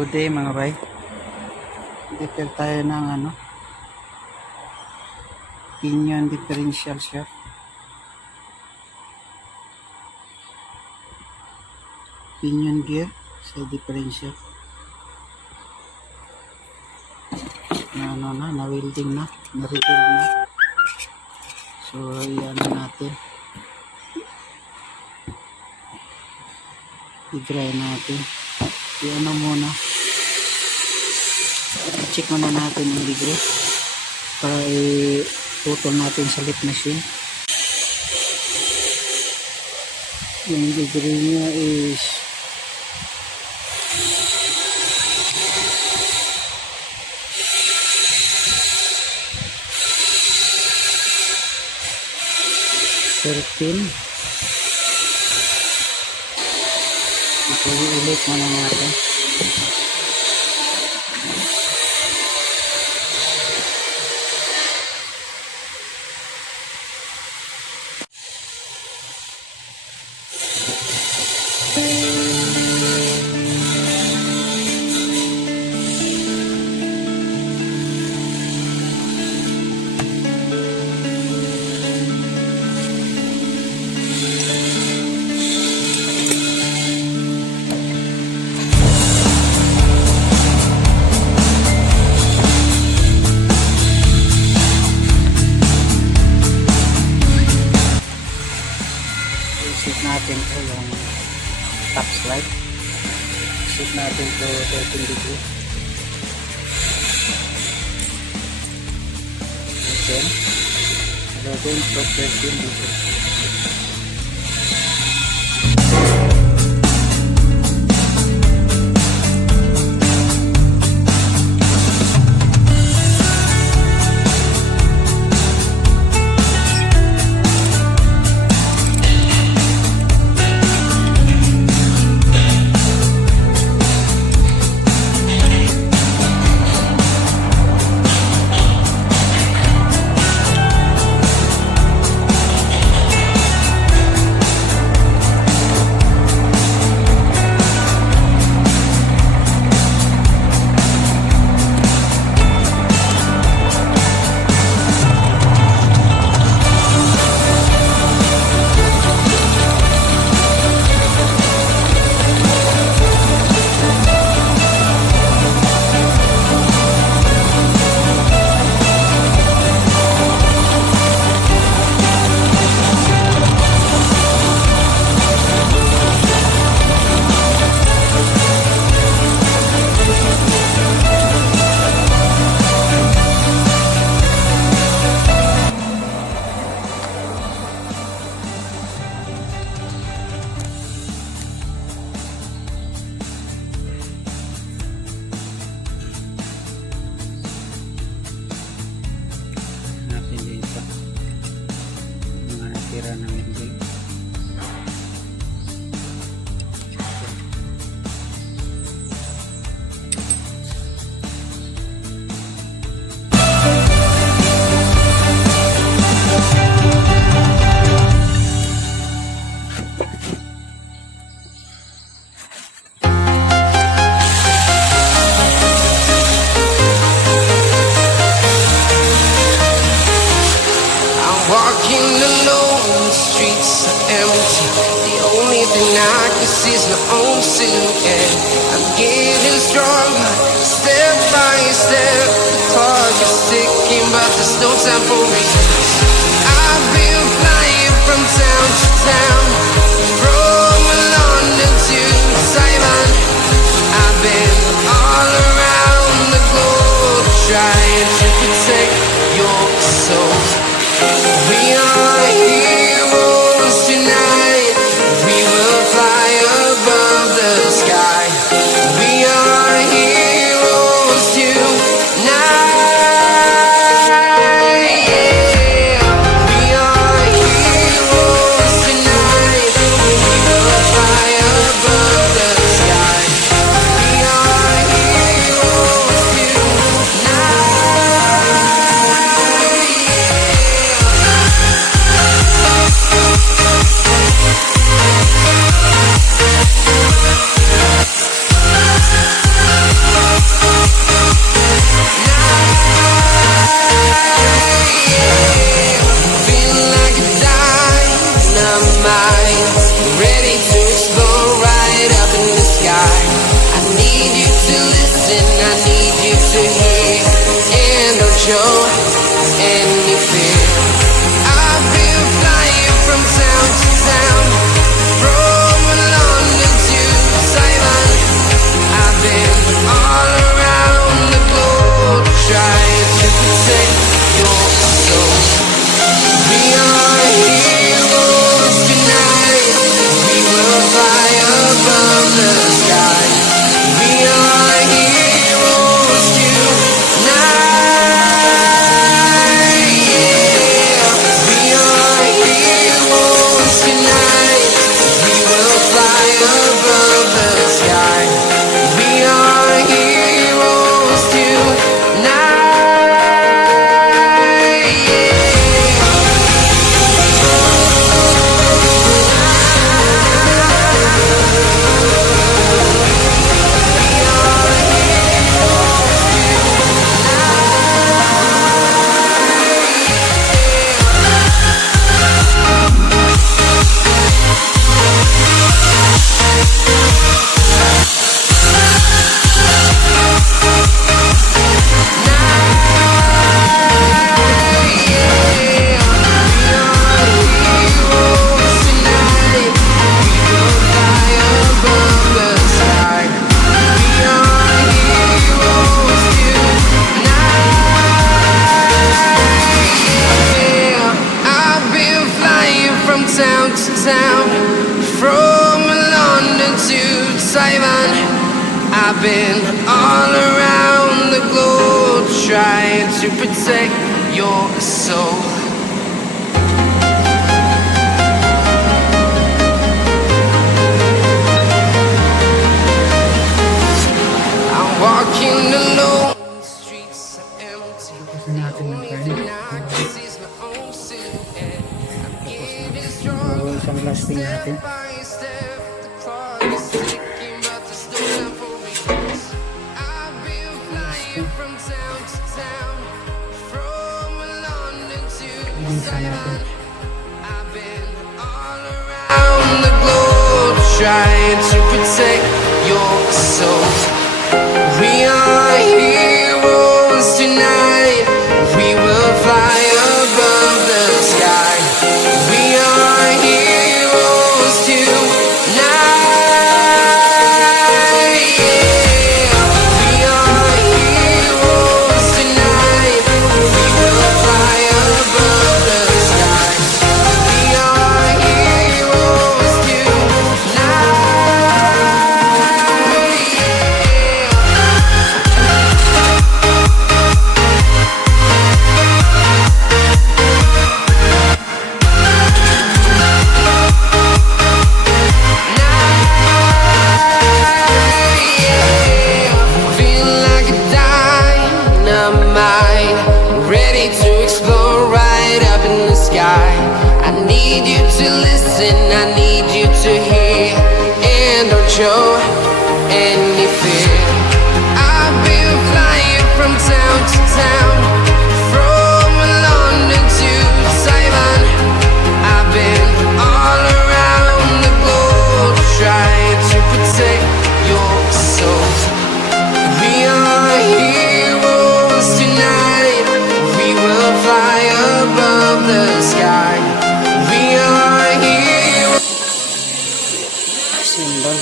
Good day mga bay. Repair tayo ng pinion differential shaft. Pinion gear sa differential. Na welding na, na-rebuild na. So, iyan natin. I-dry natin. I-ano muna. Check muna natin yung degree para i-putol natin sa lift machine. Yung degree niya is 13. Ito i-ulit muna natin. Set natin ito yung top slide. Set natin ito 13 degree. Okay. 11 to 13 degree. Tira ng welding. Walking alone, the streets are empty. The only thing I can see is my own silhouette. I'm getting stronger, step by step. The clock is ticking, but there's no time for me. I've been flying from town to town, from London to Taiwan. I've been all around the globe, trying to protect your soul. We are heroes tonight. We will fly above the sky. We are heroes tonight. Yeah. We are heroes tonight. We will fly above the sky. We are heroes tonight. show any fear. I've been flying from town to town, from London to Taiwan. I've been all around the globe trying to protect your soul. We are heroes tonight. We will fly above the sky. We are heroes tonight. Yeah. We are heroes tonight. We will fly above the sky. We are heroes tonight. Town to town, from London to Taiwan. I've been all around the globe trying to protect your soul. I'm walking alone, the streets are empty. The only thing I can see is my own silhouette. I'm getting stronger. Isang lasting natin. Trying to protect your soul. We are heroes tonight. We will fly above the sky. We are heroes tonight. Yeah. We are heroes tonight. We will fly above the sky. We are heroes tonight. Feel like a dynamite, ready to explode right up in the sky. I need you to listen, I need you to hear, and don't show any fear. I've been flying from town to town, from London to Taiwan. I've been all around the globe trying to protect your soul. We are heroes tonight. We will fly above the sky. We are heroes. Symbol.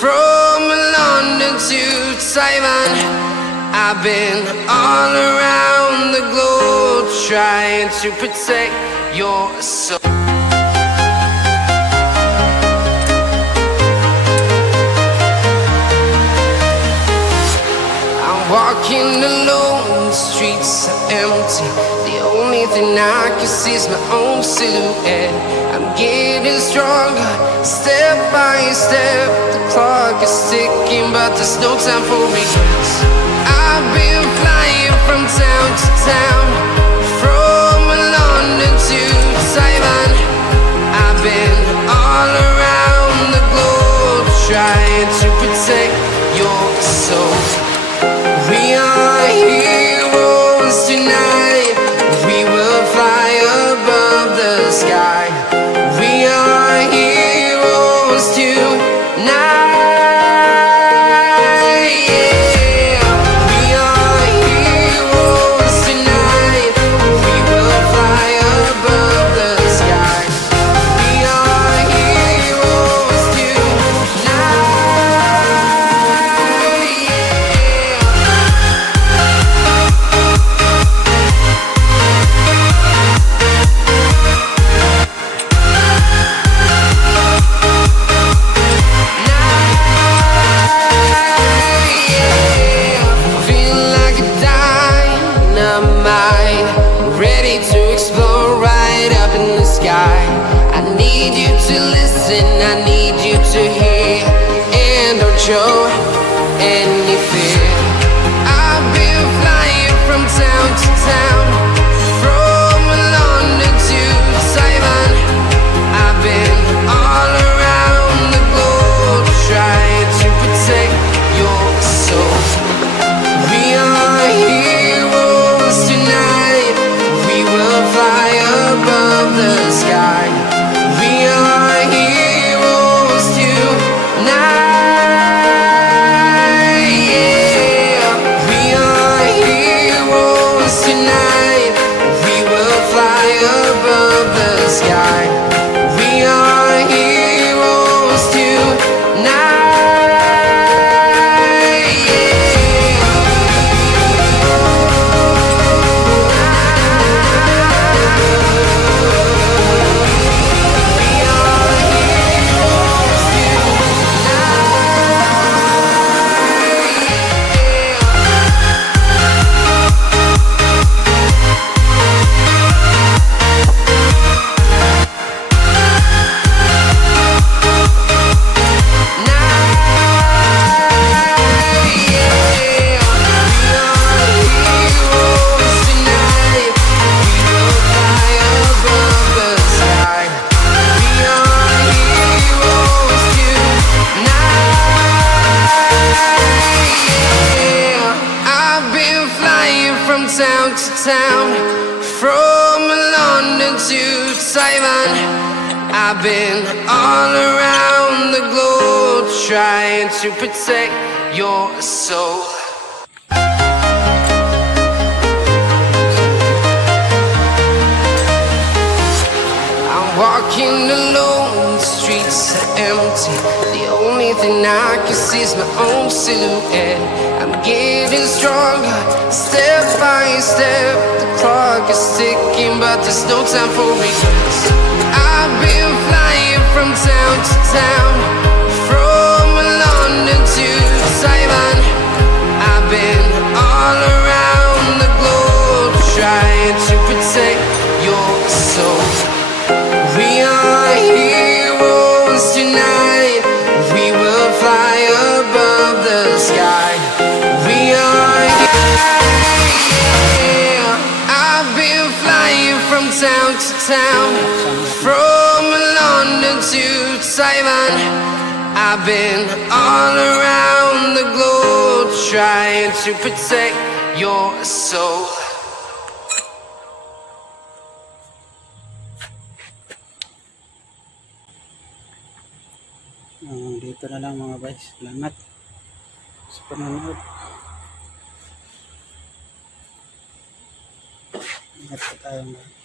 From London to Taiwan, I've been all around the globe trying to protect your soul. I'm walking alone, the streets are empty. The only thing I can see is my own silhouette. I'm getting stronger, step by step. The clock is ticking, but there's no time for regrets. I've been flying from town to town, from London to Taiwan. I've been all around the globe trying to protect your soul. We are heroes tonight. We will fly above the sky. We are heroes tonight. Yeah. We are heroes tonight. We will fly above the sky. We are heroes tonight. Feeling like a dynamite, ready to explode right up in the sky. I need you to listen, I need you to hear, and don't show any fear. I've been flying from town to town, from London to Taiwan. I've been all around the globe trying to protect your soul. We are heroes tonight. We will fly above the sky. We are heroes tonight. Yeah. We are heroes tonight. We will fly above the sky. We are heroes tonight. Town to town, from London to Taiwan. I've been all around the globe trying to protect your soul. I'm walking alone, the streets are empty. The only thing I can see is my own silhouette. I'm getting stronger, step by step. The clock is ticking, but there's no time for regrets. I've been flying from town to town, from London to Taiwan. I've been all around the globe trying to protect your soul. We are heroes tonight. We will fly above the sky. We are yeah. I've been flying from town to town, from London to Taiwan. I've been all around the globe trying to protect your soul. Dito na lang mga guys. Salamat sa panonood. Ingat po tayo mga